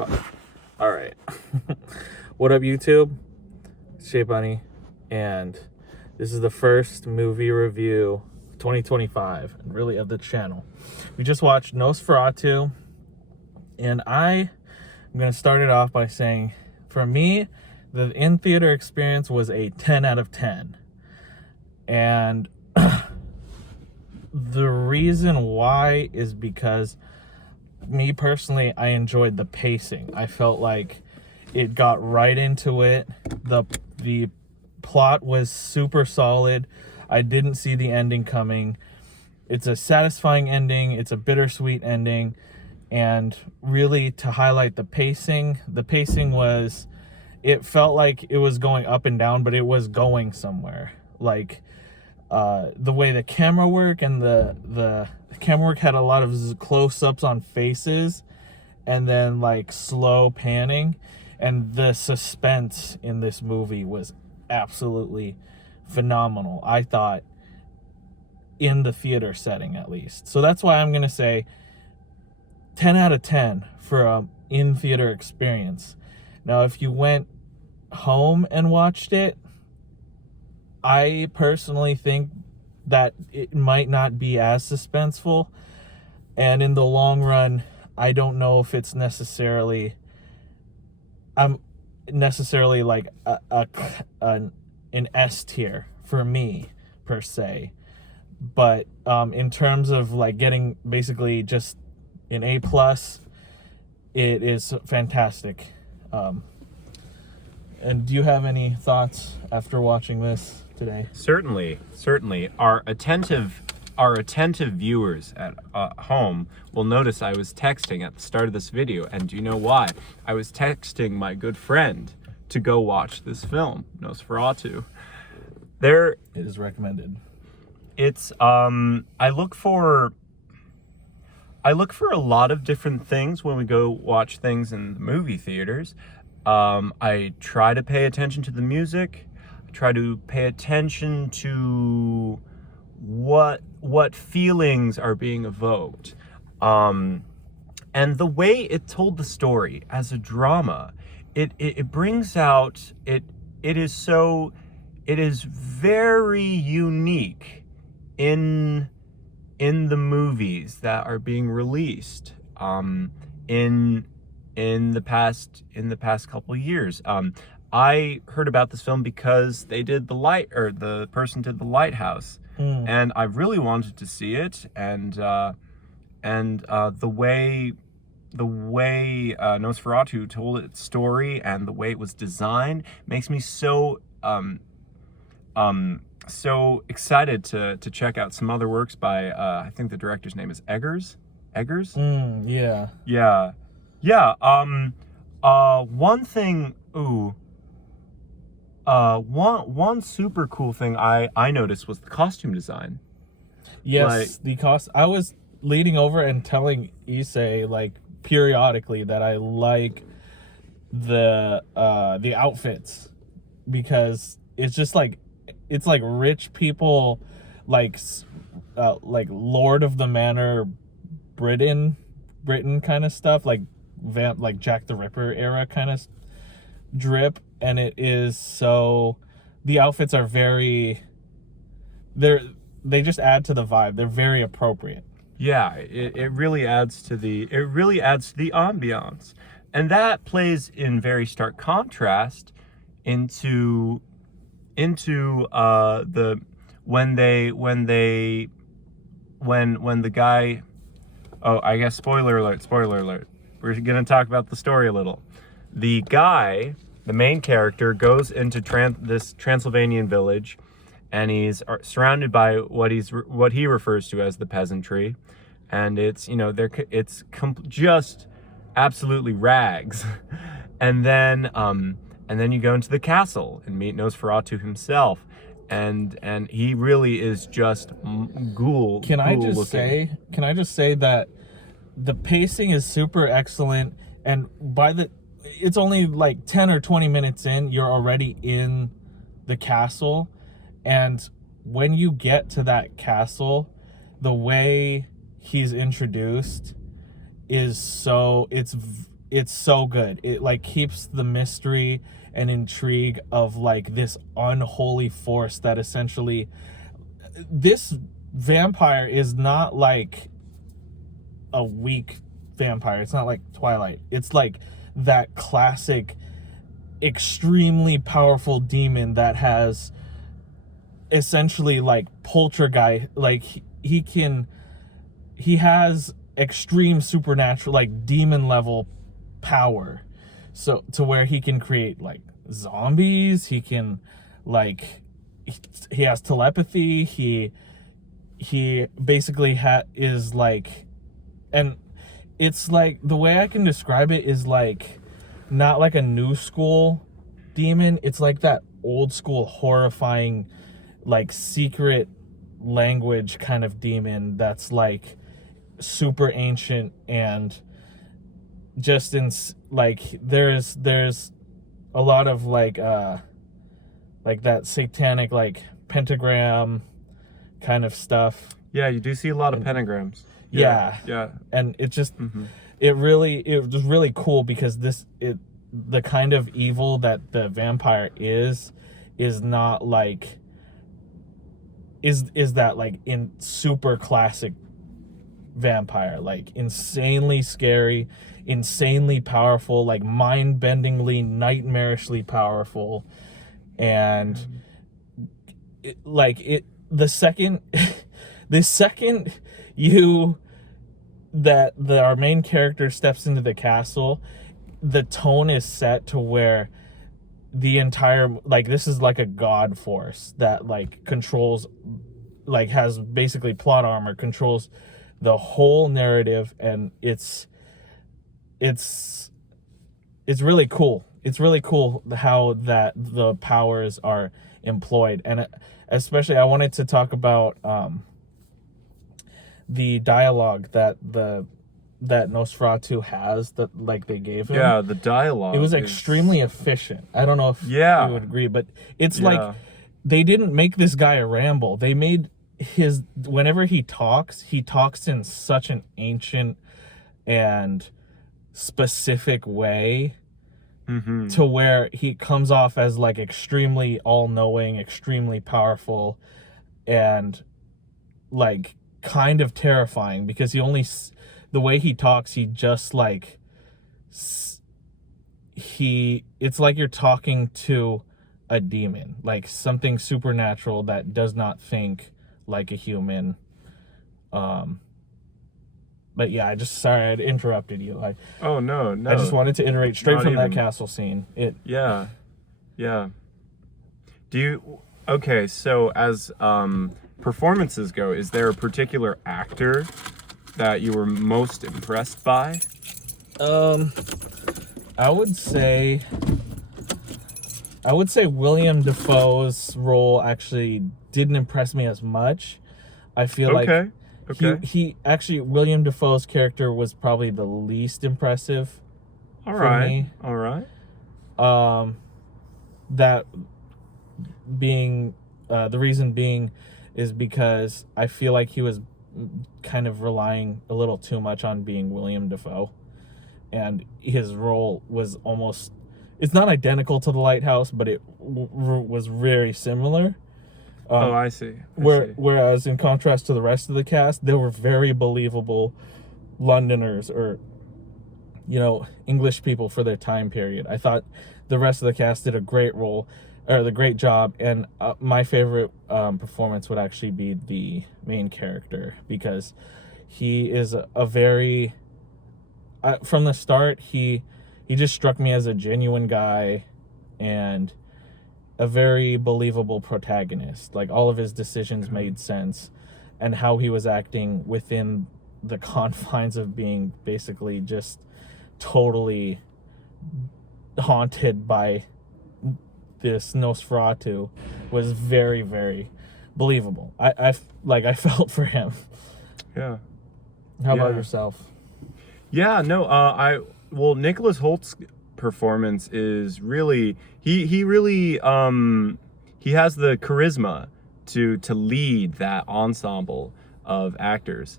All right. What up, YouTube? It's Shea Bunny, and this is the first movie review of 2025, and really of the channel. We just watched Nosferatu, and I'm going to start it off by saying, for me, the in-theater experience was a 10 out of 10. And the reason why is because me personally, I enjoyed the pacing. I felt like it got right into it. The plot was super solid. I didn't see the ending coming. It's a satisfying ending. It's a bittersweet ending. And really, to highlight the pacing was, it felt like it was going up and down, but it was going somewhere. Like, the way the camera work and the camera work had a lot of close-ups on faces and then like slow panning, and the suspense in this movie was absolutely phenomenal, I thought, in the theater setting at least. So that's why I'm gonna say 10 out of 10 for a in-theater experience. Now, if you went home and watched it, I personally think that it might not be as suspenseful, and in the long run, I don't know if it's necessarily like an S tier for me per se, but in terms of like getting basically just an A plus, it is fantastic. And do you have any thoughts after watching this today? Certainly. Our attentive viewers at home will notice I was texting at the start of this video, and do you know why? I was texting my good friend to go watch this film, Nosferatu. It is recommended. It's I look for a lot of different things when we go watch things in the movie theaters. I try to pay attention to the music. I try to pay attention to what feelings are being evoked. And the way it told the story as a drama, it brings out, it is very unique in the movies that are being released in the past couple of years. I heard about this film because they did the person did The Lighthouse, and I really wanted to see it. And the way Nosferatu told its story and the way it was designed makes me so excited to check out some other works by I think the director's name is Eggers. Yeah. One thing, one super cool thing I noticed was the costume design. Yes, I was leading over and telling Issei, like, periodically that I like the outfits, because it's just like, it's like rich people, like Lord of the Manor Britain kind of stuff, like Jack the Ripper era kind of drip. And it is so, the outfits are they just add to the vibe. They're very appropriate. Yeah, it really adds to the ambiance, and that plays in very stark contrast into the when the guy, oh, I guess spoiler alert, we're gonna talk about the story a little. The guy, the main character, goes into this Transylvanian village, and he's surrounded by what he refers to as the peasantry, and it's, just absolutely rags. And then you go into the castle and meet Nosferatu himself, and he really is just ghoul. Can I just say that the pacing is super excellent, and it's only like 10 or 20 minutes in, you're already in the castle. And when you get to that castle, the way he's introduced is so, it's it's so good. It like keeps the mystery and intrigue of like this unholy force that essentially, this vampire is not like a weak vampire. It's not like Twilight. It's like that classic extremely powerful demon that has essentially like poltergeist, like he has extreme supernatural, like demon level power, so to where he can create like zombies. He can like he has telepathy. He basically is like, and it's like, the way I can describe it is like not like a new school demon. It's like that old school horrifying like secret language kind of demon that's like super ancient, and just in like there's a lot of like that satanic like pentagram kind of stuff. Yeah, you do see a lot of pentagrams. Yeah. And it just it was really cool because the kind of evil that the vampire is not like is that like in super classic vampire, like insanely scary, insanely powerful, like mind-bendingly, nightmarishly powerful. And the second our main character steps into the castle, the tone is set to where the entire, like, this is like a god force that like controls, like has basically plot armor, controls the whole narrative, and it's really cool. It's really cool how that the powers are employed. And especially I wanted to talk about the dialogue that Nosferatu has, that like they gave him. Yeah, the dialogue. It was extremely efficient. I don't know if you would agree, but it's like they didn't make this guy a ramble. They made whenever he talks in such an ancient and specific way, to where he comes off as like extremely all-knowing, extremely powerful, and like kind of terrifying, because the way he talks, he just like it's like you're talking to a demon, like something supernatural that does not think like a human. But yeah, sorry I interrupted you. Oh no. I just wanted to iterate straight Not from even. that castle scene. Yeah. Okay, so as performances go, is there a particular actor that you were most impressed by? I would say William Dafoe's role actually didn't impress me as much. I feel like he actually, William Dafoe's character was probably the least impressive for me. All right. That being the reason being is because I feel like he was kind of relying a little too much on being William Dafoe, and his role was almost, it's not identical to The Lighthouse, but it was very similar. I see. Whereas in contrast to the rest of the cast, they were very believable Londoners, or English people for their time period. I thought the rest of the cast did a great job, and my favorite performance would actually be the main character, because he is a very from the start he just struck me as a genuine guy and a very believable protagonist. Like, all of his decisions made sense, and how he was acting within the confines of being basically just totally haunted by this Nosferatu was very, very believable. I felt for him. Yeah. How about yourself? Yeah, no, Nicholas Holt's performance is really, he really he has the charisma to lead that ensemble of actors.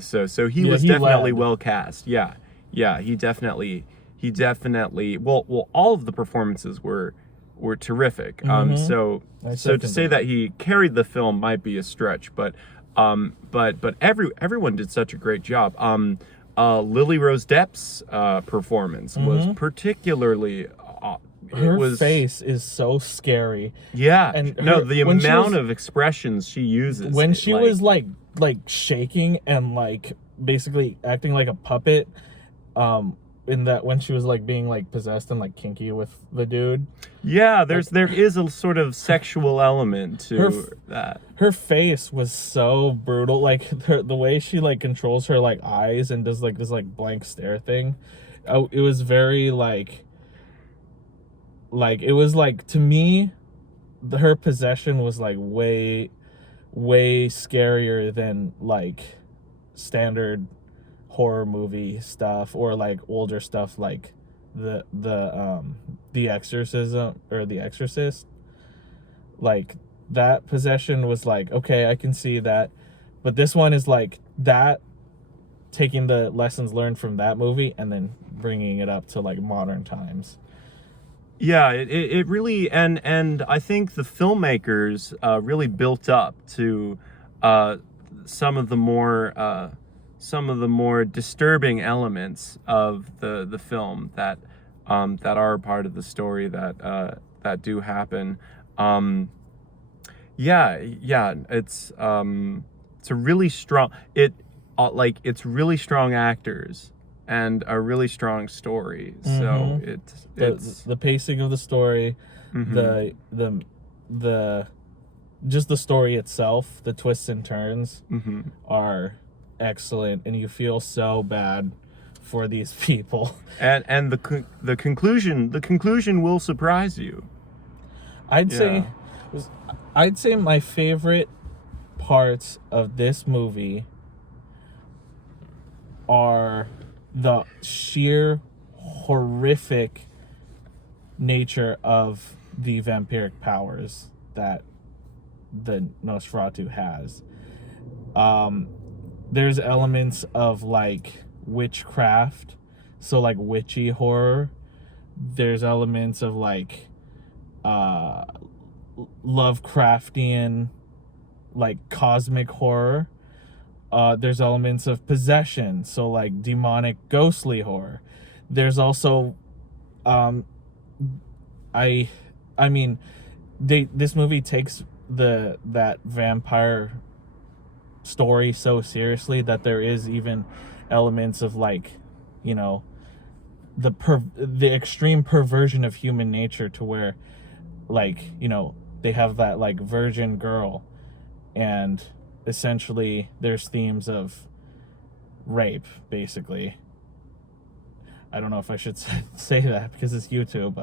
So he was definitely well cast. Yeah, he definitely he definitely all of the performances were terrific. So I to second say that. that he carried the film might be a stretch, but everyone did such a great job. Lily Rose Depp's performance was particularly Her it was face is so scary. yeah. And No, her, the when she amount was, of expressions she uses when it, she was like shaking and like basically acting like a puppet, in that when she was like being like possessed and like kinky with the dude. yeah, there is a sort of sexual element to that. Her face was so brutal. Like the way she like controls her like eyes and does like this like blank stare thing. It was very like it was like, to me, her possession was like way scarier than like standard horror movie stuff or like older stuff like the exorcism or the exorcist. Like that possession was like, okay, I can see that, but this one is like that, taking the lessons learned from that movie and then bringing it up to like modern times. Yeah, it really, and I think the filmmakers really built up to some of the more disturbing elements of the film that are part of the story that do happen. It's a really strong it's really strong actors and a really strong story. So it's The pacing of the story, the just the story itself, the twists and turns are excellent, and you feel so bad for these people. and the conclusion will surprise you. I'd say my favorite parts of this movie are the sheer horrific nature of the vampiric powers that the Nosferatu has. There's elements of like witchcraft, so like witchy horror. There's elements of like Lovecraftian, like cosmic horror. There's elements of possession, so like demonic, ghostly horror. There's also, this movie takes that vampire story so seriously that there is even elements of like, you know, the extreme perversion of human nature, to where like, you know, they have that like virgin girl, and essentially there's themes of rape, basically. I don't know if I should say that because it's YouTube.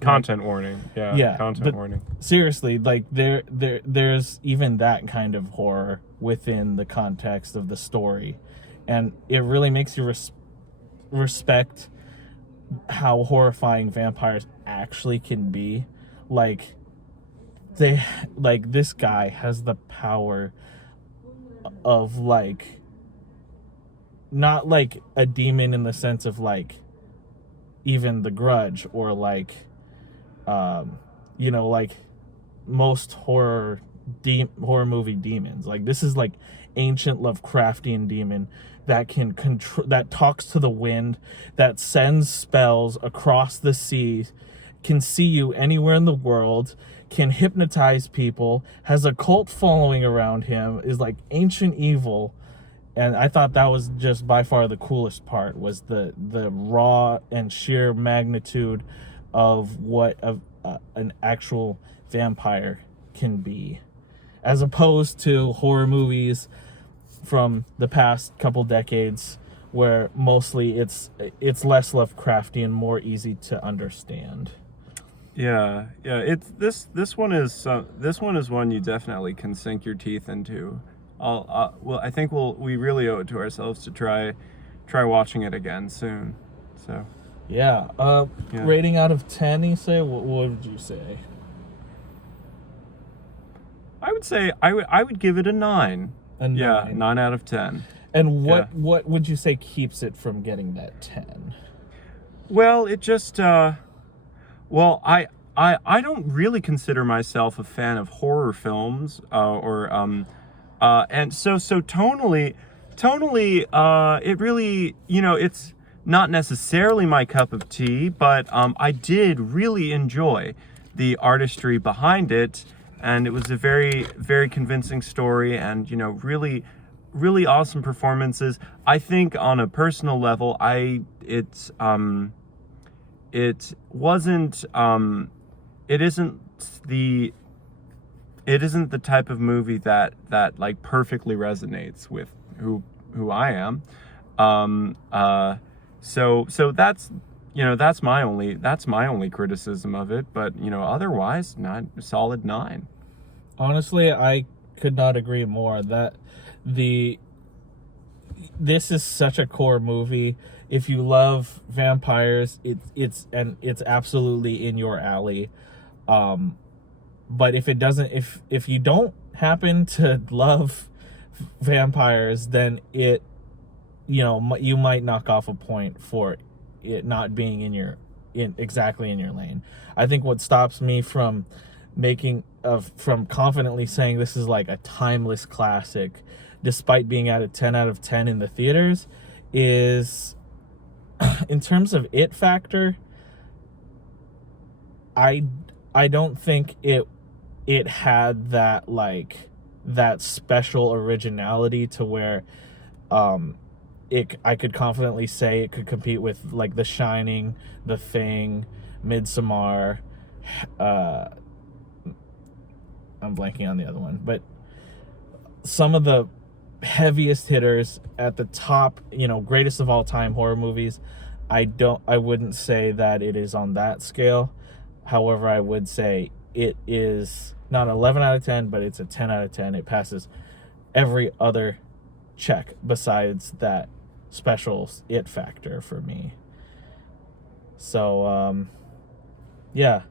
Content warning. Yeah, content warning. Seriously, like there's even that kind of horror within the context of the story, and it really makes you respect how horrifying vampires actually can be. Like this guy has the power of like, not like a demon in the sense of like even The Grudge, or like you know, like most horror movie demons. Like this is like ancient Lovecraftian demon that can control, that talks to the wind, that sends spells across the sea, can see you anywhere in the world, can hypnotize people, has a cult following around him, is like ancient evil. And I thought that was just by far the coolest part, was the raw and sheer magnitude of what an actual vampire can be, as opposed to horror movies from the past couple decades, where mostly it's less Lovecraftian, more easy to understand. Yeah. It's this one is one you definitely can sink your teeth into. I think we really owe it to ourselves to try watching it again soon. So yeah. Rating out of 10, you say? What would you say? I would say I would give it a 9. A 9. Yeah, 9 out of 10. And what would you say keeps it from getting that 10? Well, it just well, I don't really consider myself a fan of horror films, and so tonally, it really, it's not necessarily my cup of tea, but I did really enjoy the artistry behind it, and it was a very, very convincing story, and really, really awesome performances. I think on a personal level, it wasn't it isn't the it isn't the type of movie that like perfectly resonates with who I am. So that's my only criticism of it, but otherwise not solid 9. Honestly, I could not agree more that the this is such a core movie. If you love vampires, it's absolutely in your alley. But if it doesn't, if you don't happen to love vampires, then you might knock off a point for it not being exactly in your lane. I think what stops me from from confidently saying this is like a timeless classic, despite being at a 10 out of 10 in the theaters, is in terms of it factor. I don't think it had that special originality to where I could confidently say it could compete with like The Shining, The Thing, Midsommar. I'm blanking on the other one, but some of the heaviest hitters at the top, greatest of all time horror movies. I wouldn't say that it is on that scale. However, I would say it is not 11 out of 10, but it's a 10 out of 10. It passes every other check besides that special it factor for me. So, yeah,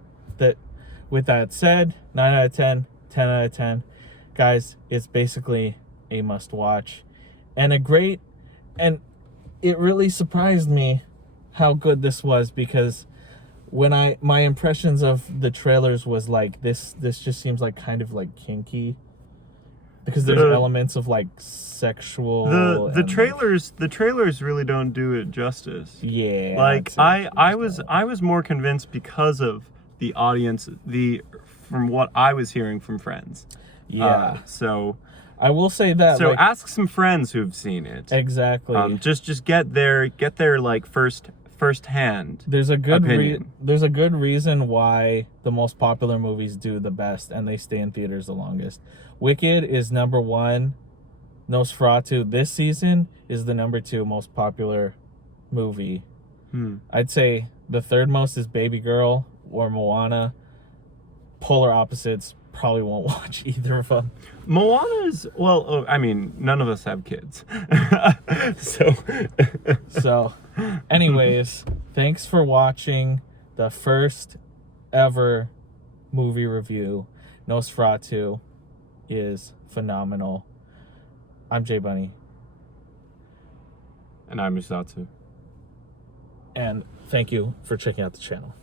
with that said, 9 out of 10, 10 out of 10. Guys, it's basically a must watch and and it really surprised me how good this was, because when my impressions of the trailers was like this just seems like kind of like kinky, because there's elements of like sexual the trailers really don't do it justice. Yeah, like I was more convinced because of the audience, from what I was hearing from friends. Yeah. So I will say that. So ask some friends who've seen it. Exactly. Just get their like first hand. There's a good opinion. There's a good reason why the most popular movies do the best and they stay in theaters the longest. Wicked is number 1. Nosferatu this season is the number 2 most popular movie. I'd say the third most is Baby Girl or Moana. Polar opposites. Probably won't watch either of them. Moana's, well, I mean, none of us have kids. So, anyways, thanks for watching the first ever movie review. Nosferatu is phenomenal. I'm Jay Bunny. And I'm Ustatsu. And thank you for checking out the channel.